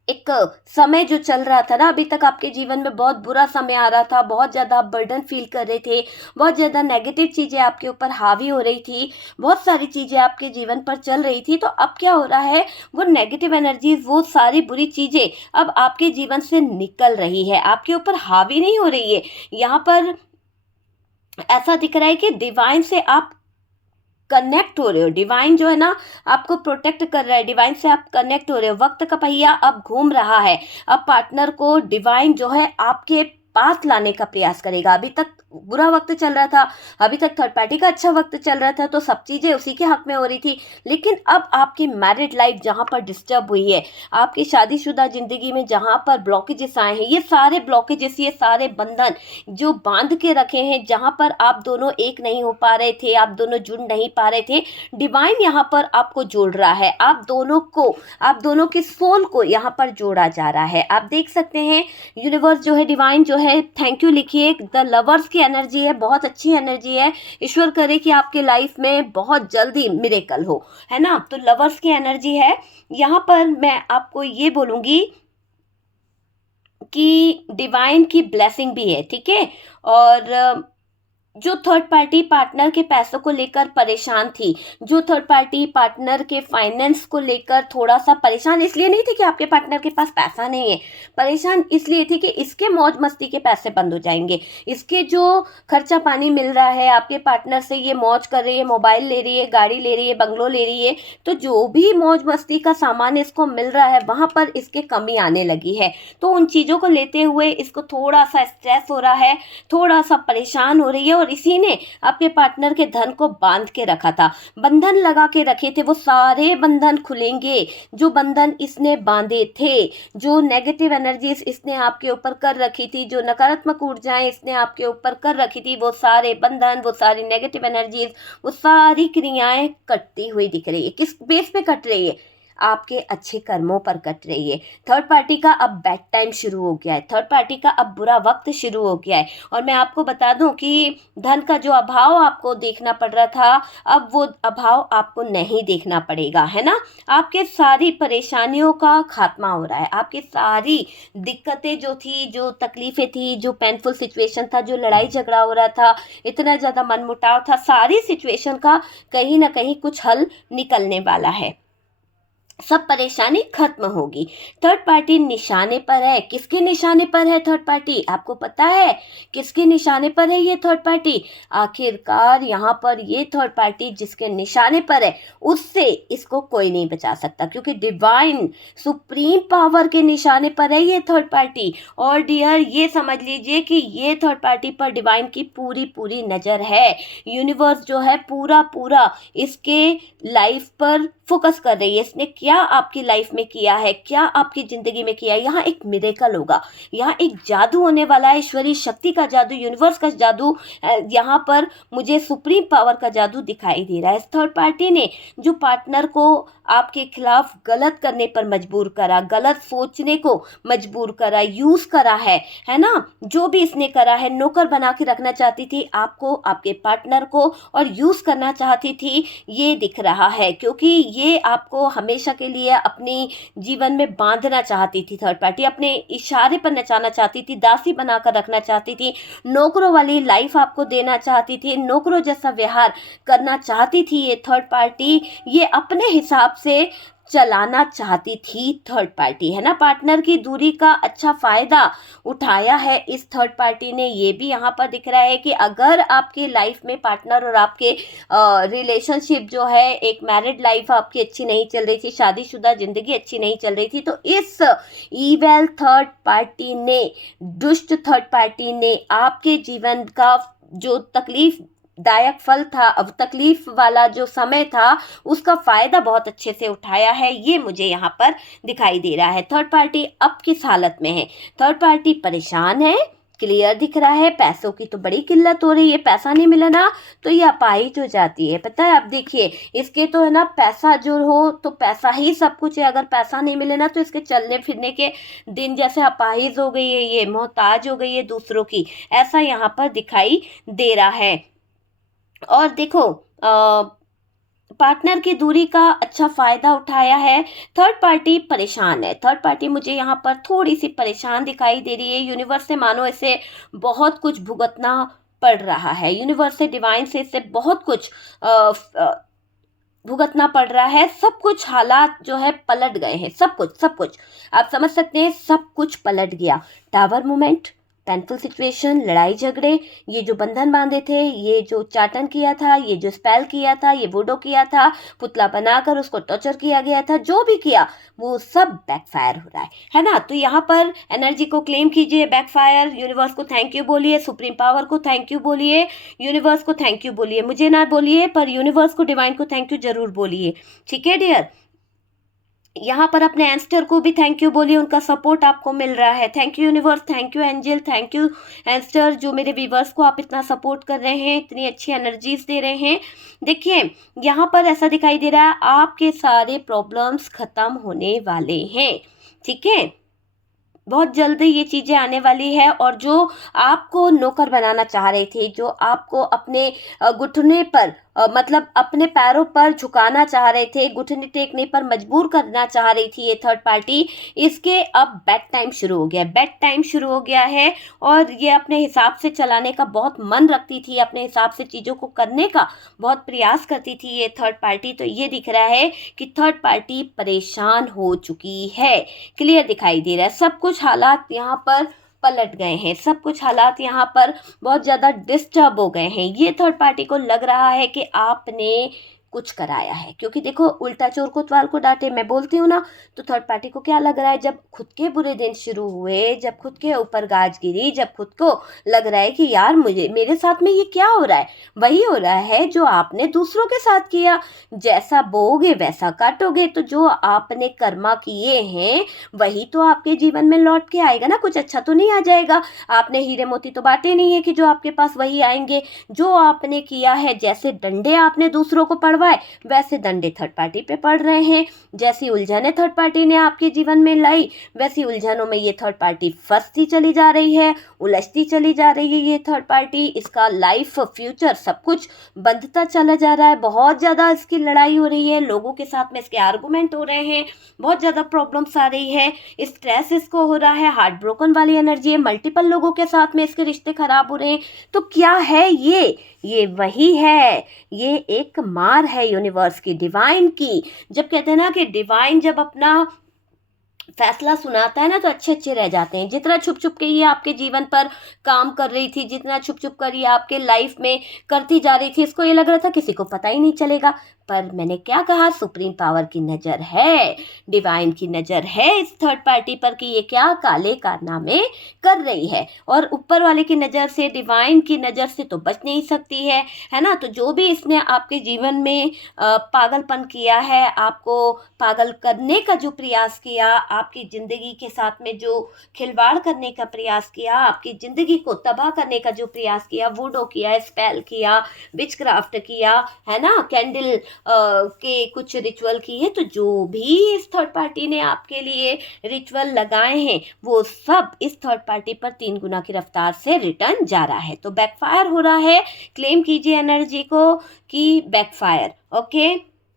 एक समय जो चल रहा था ना, अभी तक आपके जीवन में बहुत बुरा समय आ रहा था, बहुत ज़्यादा आप बर्डन फील कर रहे थे, बहुत ज़्यादा नेगेटिव चीज़ें आपके ऊपर हावी हो रही थी, बहुत सारी चीज़ें आपके जीवन पर चल रही थी। तो अब क्या हो रहा है, वो नेगेटिव एनर्जीज, वो सारी बुरी चीज़ें अब आपके जीवन से निकल रही है, आपके ऊपर हावी नहीं हो रही है। यहाँ पर ऐसा दिख रहा है कि डिवाइन से आप कनेक्ट हो रहे हो। डिवाइन जो है ना, आपको प्रोटेक्ट कर रहा है, डिवाइन से आप कनेक्ट हो रहे हो। वक्त का पहिया अब घूम रहा है, अब पार्टनर को डिवाइन जो है आपके पास लाने का प्रयास करेगा। अभी तक बुरा वक्त चल रहा था, अभी तक थर्ड पार्टी का अच्छा वक्त चल रहा था, तो सब चीज़ें उसी के हक में हो रही थी। लेकिन अब आपकी मैरिड लाइफ जहाँ पर डिस्टर्ब हुई है, आपकी शादीशुदा ज़िंदगी में जहाँ पर ब्लॉकेजेस आए हैं, ये सारे ब्लॉकेजेस, ये सारे बंधन जो बांध के रखे हैं, जहाँ पर आप दोनों एक नहीं हो पा रहे थे, आप दोनों जुड़ नहीं पा रहे थे, डिवाइन यहाँ पर आपको जोड़ रहा है। आप दोनों को, आप दोनों के सोल को यहाँ पर जोड़ा जा रहा है। आप देख सकते हैं यूनिवर्स जो है, डिवाइन जो है, थैंक यू लिखिए। द लवर्स की एनर्जी है, बहुत अच्छी एनर्जी है। ईश्वर करे कि आपके लाइफ में बहुत जल्दी मिरेकल हो, है ना। तो लवर्स की एनर्जी है। यहाँ पर मैं आपको ये बोलूँगी कि डिवाइन की ब्लेसिंग भी है, ठीक है। और जो थर्ड पार्टी पार्टनर के पैसों को लेकर परेशान थी, जो थर्ड पार्टी पार्टनर के फाइनेंस को लेकर थोड़ा सा परेशान इसलिए नहीं थी कि आपके पार्टनर के पास पैसा नहीं है, परेशान इसलिए थी कि इसके मौज मस्ती के पैसे बंद हो जाएंगे, इसके जो खर्चा पानी मिल रहा है आपके पार्टनर से, ये मौज कर रही है, मोबाइल ले रही है, गाड़ी ले रही है, बंगलो ले रही है, तो जो भी मौज मस्ती का सामान इसको मिल रहा है, वहाँ पर इसके कमी आने लगी है। तो उन चीज़ों को लेते हुए इसको थोड़ा सा स्ट्रेस हो रहा है, थोड़ा सा परेशान हो रही है, और इसी ने आपके पार्टनर के धन को बांध के रखा था, बंधन लगा के रखे थे। वो सारे बंधन खुलेंगे जो बंधन इसने बांधे थे, जो नेगेटिव एनर्जीज इसने आपके ऊपर कर रखी थी, जो नकारात्मक ऊर्जाएं इसने आपके ऊपर कर रखी थी, वो सारे बंधन, वो सारी नेगेटिव एनर्जीज, वो सारी क्रियाएं कटती हुई दिख रही है। किस बेस पे कट रही है? आपके अच्छे कर्मों पर कट रही है। थर्ड पार्टी का अब बैड टाइम शुरू हो गया है, थर्ड पार्टी का अब बुरा वक्त शुरू हो गया है। और मैं आपको बता दूं कि धन का जो अभाव आपको देखना पड़ रहा था, अब वो अभाव आपको नहीं देखना पड़ेगा, है ना। आपके सारी परेशानियों का खात्मा हो रहा है, आपकी सारी दिक्कतें जो थी, जो तकलीफें थी, जो पेनफुल सिचुएशन था, जो लड़ाई झगड़ा हो रहा था, इतना ज़्यादा मनमुटाव था, सारी सिचुएशन का कहीं ना कहीं कुछ हल निकलने वाला है। सब परेशानी खत्म होगी। थर्ड पार्टी निशाने पर है। किसके निशाने पर है थर्ड पार्टी? आपको पता है किसके निशाने पर है ये थर्ड पार्टी? आखिरकार यहाँ पर ये थर्ड पार्टी जिसके निशाने पर है, उससे इसको कोई नहीं बचा सकता, क्योंकि डिवाइन सुप्रीम पावर के निशाने पर है ये थर्ड पार्टी। और डियर ये समझ लीजिए कि ये थर्ड पार्टी पर डिवाइन की पूरी पूरी नज़र है। यूनिवर्स जो है पूरा पूरा इसके लाइफ पर फोकस कर रही है। इसने क्या आपकी लाइफ में किया है, क्या आपकी ज़िंदगी में किया है। यहाँ एक मिरेकल होगा, यहाँ एक जादू होने वाला है, ईश्वरीय शक्ति का जादू, यूनिवर्स का जादू। यहाँ पर मुझे सुप्रीम पावर का जादू दिखाई दे रहा है। इस थर्ड पार्टी ने जो पार्टनर को आपके खिलाफ गलत करने पर मजबूर करा, गलत सोचने को मजबूर करा, यूज़ करा है ना। जो भी इसने करा है, नौकर बना के रखना चाहती थी आपको, आपके पार्टनर को, और यूज़ करना चाहती थी, ये दिख रहा है। क्योंकि ये आपको हमेशा के लिए अपनी जीवन में बांधना चाहती थी थर्ड पार्टी, अपने इशारे पर नचाना चाहती थी, दासी बनाकर रखना चाहती थी, नौकरों वाली लाइफ आपको देना चाहती थी, नौकरों जैसा व्यवहार करना चाहती थी ये थर्ड पार्टी। ये अपने हिसाब से चलाना चाहती थी थर्ड पार्टी, है ना। पार्टनर की दूरी का अच्छा फायदा उठाया है इस थर्ड पार्टी ने, ये भी यहाँ पर दिख रहा है कि अगर आपकी लाइफ में पार्टनर और आपके रिलेशनशिप जो है, एक मैरिड लाइफ आपकी अच्छी नहीं चल रही थी, शादीशुदा जिंदगी अच्छी नहीं चल रही थी, तो इस ईवेल थर्ड पार्टी ने, दुष्ट थर्ड पार्टी ने आपके जीवन का जो तकलीफ दायक फल था, अब तकलीफ वाला जो समय था, उसका फायदा बहुत अच्छे से उठाया है, ये मुझे यहाँ पर दिखाई दे रहा है। थर्ड पार्टी अब किस हालत में है? थर्ड पार्टी परेशान है, क्लियर दिख रहा है। पैसों की तो बड़ी किल्लत हो रही है, पैसा नहीं मिला ना तो ये अपाहिज हो जाती है, पता है। अब देखिए इसके तो है ना, पैसा जो हो तो पैसा ही सब कुछ है, अगर पैसा नहीं मिले ना तो इसके चलने फिरने के दिन जैसे अपाहिज हो गई है, ये मोहताज हो गई है दूसरों की, ऐसा यहाँ पर दिखाई दे रहा है। और देखो पार्टनर की दूरी का अच्छा फायदा उठाया है। थर्ड पार्टी परेशान है, थर्ड पार्टी मुझे यहाँ पर थोड़ी सी परेशान दिखाई दे रही है। यूनिवर्स से मानो इसे बहुत कुछ भुगतना पड़ रहा है, यूनिवर्स से, डिवाइन से इसे बहुत कुछ भुगतना पड़ रहा है। सब कुछ हालात जो है पलट गए हैं, सब कुछ, सब कुछ आप समझ सकते हैं, सब कुछ पलट गया। टावर मूवमेंट, पेनफुल सिचुएशन, लड़ाई झगड़े, ये जो बंधन बांधे थे, ये जो चाटन किया था, ये जो स्पेल किया था, ये वुडो किया था, पुतला बनाकर उसको टॉर्चर किया गया था, जो भी किया वो सब बैकफायर हो रहा है ना। तो यहाँ पर एनर्जी को क्लेम कीजिए, बैकफायर। यूनिवर्स को थैंक यू बोलिए, सुप्रीम पावर को थैंक यू बोलिए, यूनिवर्स को थैंक यू बोलिए, मुझे ना बोलिए पर यूनिवर्स को, डिवाइन को थैंक यू जरूर बोलिए, ठीक है डियर। यहाँ पर अपने एंस्टर को भी थैंक यू बोलिए, उनका सपोर्ट आपको मिल रहा है। Thank you universe, thank you angel, thank you ancestor, जो मेरे व्यूवर्स को आप इतना सपोर्ट कर रहे हैं, इतनी अच्छी एनर्जीज दे रहे हैं। देखिए यहाँ पर ऐसा दिखाई दे रहा है आपके सारे प्रॉब्लम्स खत्म होने वाले हैं, ठीक है। बहुत जल्दी ये चीज़ें आने वाली है। और जो आपको नौकर बनाना चाह रहे थे, जो आपको अपने घुटने पर मतलब अपने पैरों पर झुकाना चाह रहे थे, घुटने टेकने पर मजबूर करना चाह रही थी ये थर्ड पार्टी, इसके अब बेड टाइम शुरू हो गया, बेड टाइम शुरू हो गया है। और ये अपने हिसाब से चलाने का बहुत मन रखती थी, अपने हिसाब से चीज़ों को करने का बहुत प्रयास करती थी ये थर्ड पार्टी। तो ये दिख रहा है कि थर्ड पार्टी परेशान हो चुकी है, क्लियर दिखाई दे रहा है। सब कुछ हालात यहाँ पर पलट गए हैं, सब कुछ हालात यहाँ पर बहुत ज़्यादा डिस्टर्ब हो गए हैं। ये थर्ड पार्टी को लग रहा है कि आपने कुछ कराया है, क्योंकि देखो उल्टा चोर कोतवाल को डांटे, मैं बोलती हूँ ना। तो थर्ड पार्टी को क्या लग रहा है, जब खुद के बुरे दिन शुरू हुए, जब खुद के ऊपर गाज गिरी, जब खुद को लग रहा है कि यार मुझे, मेरे साथ में ये क्या हो रहा है, वही हो रहा है जो आपने दूसरों के साथ किया। जैसा बोओगे वैसा काटोगे, तो जो आपने कर्मा किए हैं वही तो आपके जीवन में लौट के आएगा ना, कुछ अच्छा तो नहीं आ जाएगा। आपने हीरे मोती तो बांटे नहीं है कि जो आपके पास वही आएंगे। जो आपने किया है, जैसे डंडे आपने दूसरों को पड़वाए, वैसे डंडे थर्ड पार्टी पे पड़ रहे हैं। जैसी उलझने थर्ड पार्टी ने आपके जीवन में लाई, वैसी उलझनों में ये थर्ड पार्टी फंसती चली जा रही है, उलझती चली जा रही है ये थर्ड पार्टी। इसका लाइफ, फ्यूचर सब कुछ बंधता चला जा रहा है। बहुत ज़्यादा इसकी लड़ाई हो रही है, लोगों के साथ में इसके आर्गूमेंट हो रहे हैं, बहुत ज़्यादा प्रॉब्लम्स आ रही है, स्ट्रेस इसको हो रहा है, हार्ट ब्रोकन वाली एनर्जी है, मल्टीपल लोगों के साथ में इसके रिश्ते खराब हो रहे हैं। तो क्या है ये वही है, ये एक मार है यूनिवर्स की, डिवाइन की। जब कहते हैं ना कि डिवाइन जब अपना फैसला सुनाता है ना तो अच्छे अच्छे रह जाते हैं। जितना छुप छुप के ये आपके जीवन पर काम कर रही थी, जितना छुप छुप कर ये आपके लाइफ में करती जा रही थी, इसको ये लग रहा था किसी को पता ही नहीं चलेगा। पर मैंने क्या कहा, सुप्रीम पावर की नज़र है, डिवाइन की नज़र है इस थर्ड पार्टी पर कि ये क्या काले कारनामे कर रही है। और ऊपर वाले की नज़र से, डिवाइन की नज़र से तो बच नहीं सकती है ना। तो जो भी इसने आपके जीवन में पागलपन किया है, आपको पागल करने का जो प्रयास किया, आपकी ज़िंदगी के साथ में जो खिलवाड़ करने का प्रयास किया, आपकी ज़िंदगी को तबाह करने का जो प्रयास किया, वुडो किया, स्पेल किया, विचक्राफ्ट किया, है ना, कैंडल के कुछ रिचुअल किए, तो जो भी इस थर्ड पार्टी ने आपके लिए रिचुअल लगाए हैं वो सब इस थर्ड पार्टी पर 3 गुना की रफ्तार से रिटर्न जा रहा है। तो बैकफायर हो रहा है, क्लेम कीजिए एनर्जी को कि बैकफायर, ओके।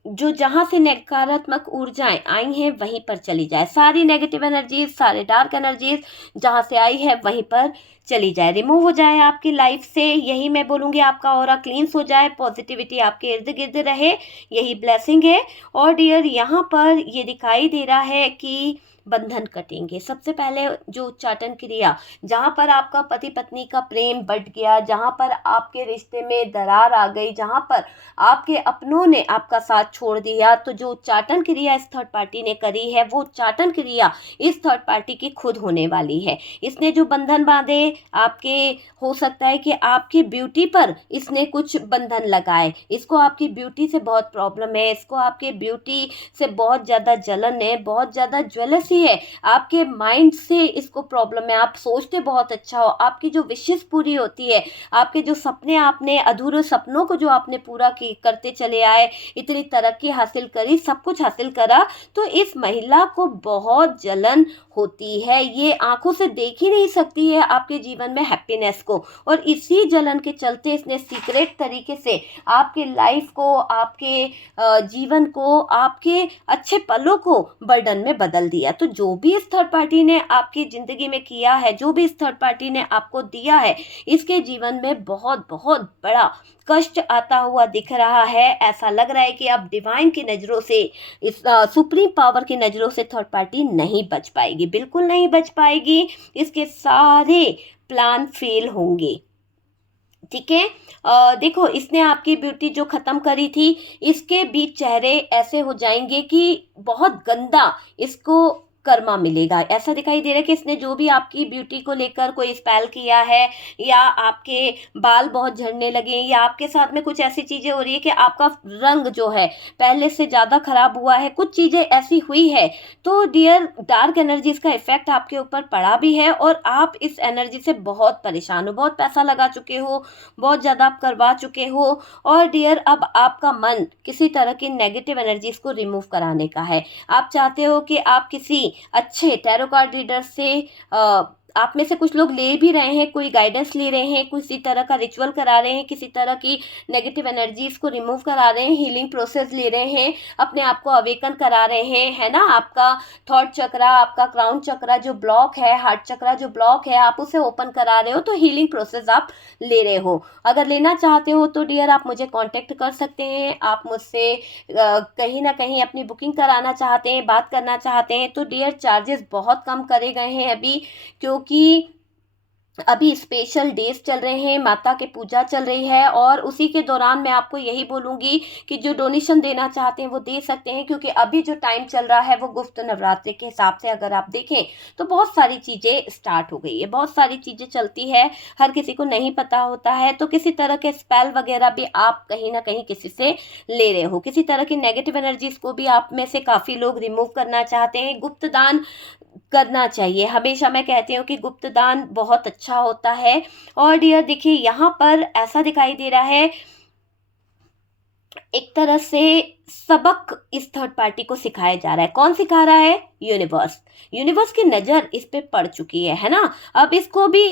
जो जहाँ से नकारात्मक ऊर्जाएं आई हैं वहीं पर चली जाए, सारी नेगेटिव एनर्जीज, सारे डार्क एनर्जीज जहाँ से आई है वहीं पर चली जाए, रिमूव हो जाए आपकी लाइफ से। यही मैं बोलूँगी, आपका ऑरा क्लींस हो जाए, पॉजिटिविटी आपके इर्द गिर्द रहे, यही ब्लेसिंग है। और डियर यहाँ पर ये दिखाई दे रहा है कि बंधन कटेंगे। सबसे पहले जो उच्चाटन क्रिया, जहाँ पर आपका पति पत्नी का प्रेम बढ़ गया, जहाँ पर आपके रिश्ते में दरार आ गई, जहाँ पर आपके अपनों ने आपका साथ छोड़ दिया, तो जो उच्चाटन क्रिया इस थर्ड पार्टी ने करी है, वो उच्चाटन क्रिया इस थर्ड पार्टी की खुद होने वाली है। इसने जो बंधन बांधे आपके, हो सकता है कि आपकी ब्यूटी पर इसने कुछ बंधन लगाए, इसको आपकी ब्यूटी से बहुत प्रॉब्लम है, इसको आपके ब्यूटी से बहुत ज़्यादा जलन है, बहुत ज़्यादा ज्वेलसी है, आपके माइंड से इसको प्रॉब्लम है। आप सोचते बहुत अच्छा हो, आपकी जो विशेष पूरी होती है, आपके जो सपने, आपने अधूरे सपनों को जो आपने पूरा करते चले आए, इतनी तरक्की हासिल करी, सब कुछ हासिल करा, तो इस महिला को बहुत जलन होती है। ये आंखों से देख ही नहीं सकती है आपके जीवन में हैप्पीनेस को, और इसी जलन के चलते इसने सीक्रेट तरीके से आपके लाइफ को, आपके जीवन को, आपके अच्छे पलों को बर्डन में बदल दिया। तो जो भी इस थर्ड पार्टी ने आपकी ज़िंदगी में किया है, जो भी इस थर्ड पार्टी ने आपको दिया है, इसके जीवन में बहुत बहुत बड़ा कष्ट आता हुआ दिख रहा है। ऐसा लग रहा है कि अब डिवाइन की नज़रों से, इस सुप्रीम पावर की नज़रों से थर्ड पार्टी नहीं बच पाएगी, बिल्कुल नहीं बच पाएगी। इसके सारे प्लान फेल होंगे। ठीक है, देखो, इसने आपकी ब्यूटी जो ख़त्म करी थी, इसके बीच चेहरे ऐसे हो जाएंगे कि बहुत गंदा इसको कर्मा मिलेगा। ऐसा दिखाई दे रहा है कि इसने जो भी आपकी ब्यूटी को लेकर कोई स्पेल किया है, या आपके बाल बहुत झड़ने लगे, या आपके साथ में कुछ ऐसी चीज़ें हो रही है कि आपका रंग जो है पहले से ज़्यादा ख़राब हुआ है, कुछ चीज़ें ऐसी हुई है, तो डियर डार्क एनर्जीज़ का इफ़ेक्ट आपके ऊपर पड़ा भी है, और आप इस एनर्जी से बहुत परेशान हो, बहुत पैसा लगा चुके हो, बहुत ज़्यादा आप करवा चुके हो। और डियर, अब आपका मन किसी तरह की नेगेटिव एनर्जीज को रिमूव कराने का है। आप चाहते हो कि आप किसी अच्छे टैरो कार्ड रीडर से, आप में से कुछ लोग ले भी रहे हैं, कोई गाइडेंस ले रहे हैं, किसी तरह का रिचुअल करा रहे हैं, किसी तरह की नेगेटिव एनर्जीज को रिमूव करा रहे हैं, हीलिंग प्रोसेस ले रहे हैं, अपने आप को अवेकन करा रहे हैं, है ना। आपका थॉट चक्रा, आपका क्राउन चक्रा जो ब्लॉक है, हार्ट चक्रा जो ब्लॉक है, आप उसे ओपन करा रहे हो, तो हीलिंग प्रोसेस आप ले रहे हो। अगर लेना चाहते हो तो डियर आप मुझे कांटेक्ट कर सकते हैं। आप मुझसे कहीं ना कहीं अपनी बुकिंग कराना चाहते हैं, बात करना चाहते हैं, तो डियर चार्जेस बहुत कम करे गए हैं अभी, क्योंकि अभी स्पेशल डेज चल रहे हैं, माता की पूजा चल रही है, और उसी के दौरान मैं आपको यही बोलूँगी कि जो डोनेशन देना चाहते हैं वो दे सकते हैं, क्योंकि अभी जो टाइम चल रहा है वो गुप्त नवरात्रि के हिसाब से अगर आप देखें तो बहुत सारी चीज़ें स्टार्ट हो गई है, बहुत सारी चीज़ें चलती है, हर किसी को नहीं पता होता है। तो किसी तरह के स्पेल वगैरह भी आप कहीं ना कहीं किसी से ले रहे हो, किसी तरह की नेगेटिव एनर्जीज को भी आप में से काफ़ी लोग रिमूव करना चाहते हैं। गुप्त दान करना चाहिए, हमेशा मैं कहती हूँ कि गुप्त दान बहुत अच्छा होता है। और डियर देखिए, यहाँ पर ऐसा दिखाई दे रहा है, एक तरह से सबक इस थर्ड पार्टी को सिखाया जा रहा है। कौन सिखा रहा है? यूनिवर्स। यूनिवर्स की नज़र इस पे पड़ चुकी है ना। अब इसको भी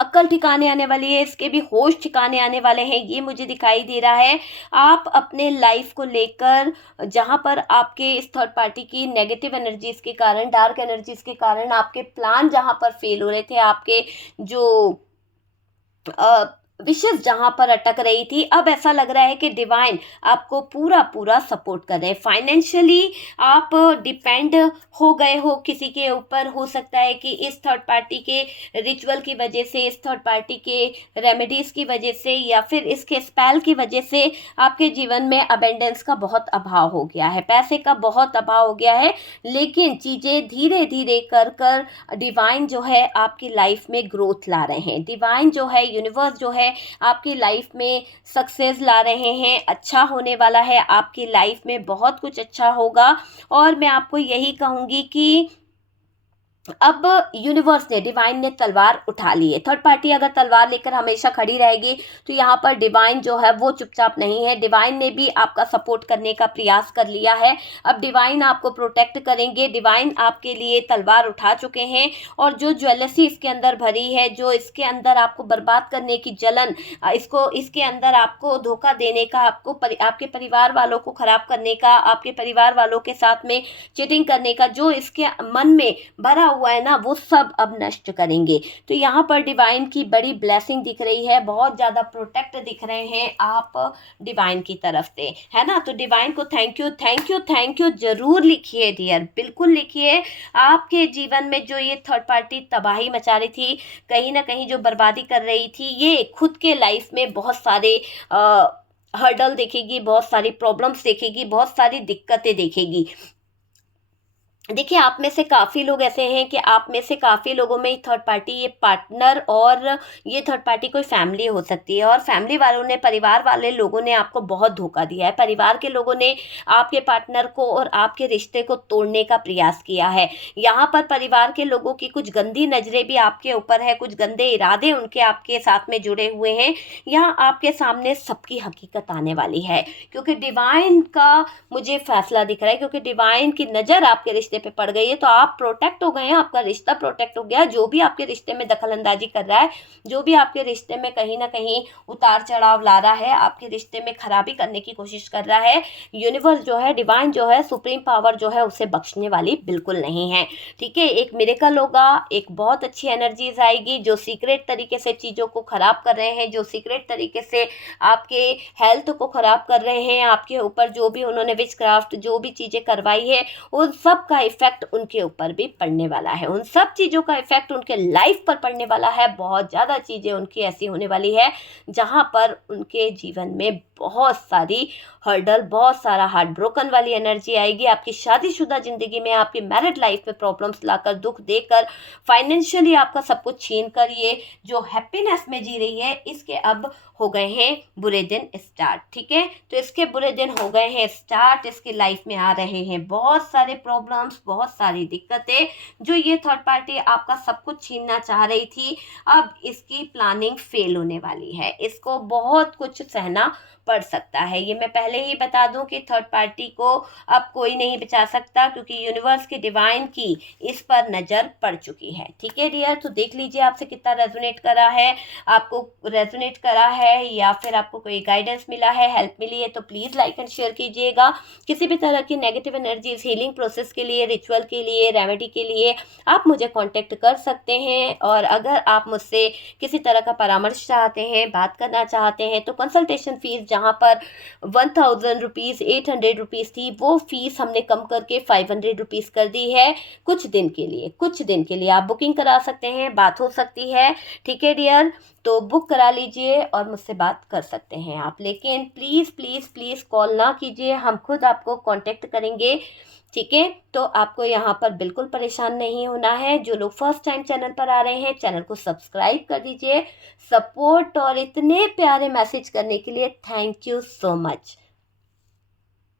अक्ल ठिकाने आने वाली है, इसके भी होश ठिकाने आने वाले हैं, ये मुझे दिखाई दे रहा है। आप अपने लाइफ को लेकर, जहाँ पर आपके इस थर्ड पार्टी की नेगेटिव एनर्जीज के कारण, डार्क एनर्जीज के कारण आपके प्लान जहाँ पर फेल हो रहे थे, आपके जो विशेष जहाँ पर अटक रही थी, अब ऐसा लग रहा है कि डिवाइन आपको पूरा पूरा सपोर्ट कर रहे हैं। फाइनेंशियली आप डिपेंड हो गए हो किसी के ऊपर, हो सकता है कि इस थर्ड पार्टी के रिचुअल की वजह से, इस थर्ड पार्टी के रेमेडीज़ की वजह से, या फिर इसके स्पेल की वजह से आपके जीवन में अबेंडेंस का बहुत अभाव हो गया है, पैसे का बहुत अभाव हो गया है। लेकिन चीज़ें धीरे धीरे कर कर डिवाइन जो है आपकी लाइफ में ग्रोथ ला रहे हैं, डिवाइन जो है, यूनिवर्स जो है आपकी लाइफ में सक्सेस ला रहे हैं। अच्छा होने वाला है, आपकी लाइफ में बहुत कुछ अच्छा होगा। और मैं आपको यही कहूँगी कि अब यूनिवर्स ने, डिवाइन ने तलवार उठा ली है। थर्ड पार्टी अगर तलवार लेकर हमेशा खड़ी रहेगी तो यहाँ पर डिवाइन जो है वो चुपचाप नहीं है। डिवाइन ने भी आपका सपोर्ट करने का प्रयास कर लिया है। अब डिवाइन आपको प्रोटेक्ट करेंगे। डिवाइन आपके लिए तलवार उठा चुके हैं और जो ज्वेलसी इसके अंदर भरी है, जो इसके अंदर आपको बर्बाद करने की जलन, इसके अंदर आपको धोखा देने का, आपके परिवार वालों को खराब करने का, आपके परिवार वालों के साथ में चीटिंग करने का जो इसके मन में भरा हुआ है ना, वो सब अब नष्ट करेंगे। तो यहाँ पर डिवाइन की बड़ी ब्लेसिंग दिख रही है, बहुत ज़्यादा प्रोटेक्ट दिख रहे हैं आप डिवाइन की तरफ से, है ना। तो डिवाइन को thank you thank you thank you ज़रूर लिखिए डियर, बिल्कुल लिखिए। आपके जीवन में जो ये थर्ड पार्टी तबाही मचा रही थी, कहीं ना कहीं जो बर्बादी कर रही थी, ये खुद के लाइफ में बहुत सारे हर्डल देखेगी, बहुत सारी प्रॉब्लम्स देखेगी, बहुत सारी दिक्कतें देखेगी। देखिए, आप में से काफ़ी लोग ऐसे हैं कि आप में से काफ़ी लोगों में थर्ड पार्टी ये पार्टनर और ये थर्ड पार्टी कोई फैमिली हो सकती है, और फैमिली वालों ने, परिवार वाले लोगों ने आपको बहुत धोखा दिया है। परिवार के लोगों ने आपके पार्टनर को और आपके रिश्ते को तोड़ने का प्रयास किया है। यहाँ पर परिवार के लोगों की कुछ गंदी नज़रें भी आपके ऊपर है, कुछ गंदे इरादे उनके आपके साथ में जुड़े हुए हैं। यहाँ आपके सामने सबकी हकीकत आने वाली है, क्योंकि डिवाइन का मुझे फैसला दिख रहा है, क्योंकि डिवाइन की नज़र आपके रिश्ते पे पड़ गई है। तो आप प्रोटेक्ट हो गए हैं, आपका रिश्ता प्रोटेक्ट हो गया। जो भी आपके रिश्ते में दखल अंदाजी कर रहा है, जो भी आपके रिश्ते में कहीं ना कहीं उतार चढ़ाव ला रहा है, आपके रिश्ते में खराबी करने की कोशिश कर रहा है, यूनिवर्स जो है, डिवाइन जो है, सुप्रीम पावर जो है, उसे बख्शने वाली बिल्कुल नहीं है। ठीक है, एक मिरेकल होगा, एक बहुत अच्छी एनर्जीज आएगी। जो सीक्रेट तरीके से चीज़ों को खराब कर रहे हैं, जो सीक्रेट तरीके से आपके हेल्थ को खराब कर रहे हैं, आपके ऊपर जो भी उन्होंने विचक्राफ्ट, जो भी चीज़ें करवाई है, उन सब का इफेक्ट उनके ऊपर भी पड़ने वाला है। उन सब चीज़ों का इफेक्ट उनके लाइफ पर पड़ने वाला है। बहुत ज़्यादा चीज़ें उनकी ऐसी होने वाली है जहाँ पर उनके जीवन में बहुत सारी हर्डल, बहुत सारा हार्ट ब्रोकन वाली एनर्जी आएगी। आपकी शादीशुदा ज़िंदगी में, आपकी मैरिड लाइफ में प्रॉब्लम्स लाकर, दुख देकर, फाइनेंशियली आपका सब कुछ छीन कर, ये जो हैप्पीनेस में जी रही है, इसके अब हो गए हैं बुरे दिन स्टार्ट। ठीक है, तो इसके बुरे दिन हो गए हैं स्टार्ट। इसके लाइफ में आ रहे हैं बहुत सारे प्रॉब्लम्स, बहुत सारी दिक्कतें। जो ये थर्ड पार्टी आपका सब कुछ छीनना चाह रही थी, अब इसकी प्लानिंग फेल होने वाली है। इसको बहुत कुछ सहना पड़ सकता है। ये मैं पहले ही बता दूं कि थर्ड पार्टी को अब कोई नहीं बचा सकता, क्योंकि यूनिवर्स की, डिवाइन की इस पर नज़र पड़ चुकी है। ठीक है डियर, तो देख लीजिए आपसे कितना रेजोनेट करा है, आपको रेजोनेट करा है या फिर आपको कोई गाइडेंस मिला है, हेल्प मिली है, तो प्लीज़ लाइक एंड शेयर कीजिएगा। किसी भी तरह की नेगेटिव एनर्जीज हीलिंग प्रोसेस के लिए, रिचुअल के लिए, रेमेडी के लिए आप मुझे कांटेक्ट कर सकते हैं। और अगर आप मुझसे किसी तरह का परामर्श चाहते हैं, बात करना चाहते हैं, तो कंसल्टेशन फीस जहाँ पर 1000 रुपीज़ 800 रुपीज़ थी, वो फीस हमने कम करके 500 रुपीज़ कर दी है। कुछ दिन के लिए, कुछ दिन के लिए आप बुकिंग करा सकते हैं, बात हो सकती है। ठीक है डियर, तो बुक करा लीजिए और मुझसे बात कर सकते हैं आप। लेकिन प्लीज़ प्लीज़ प्लीज़ कॉल ना कीजिए, हम खुद आपको कांटेक्ट करेंगे। ठीक है, तो आपको यहाँ पर बिल्कुल परेशान नहीं होना है। जो लोग फर्स्ट टाइम चैनल पर आ रहे हैं, चैनल को सब्सक्राइब कर दीजिए। सपोर्ट और इतने प्यारे मैसेज करने के लिए थैंक यू सो मच।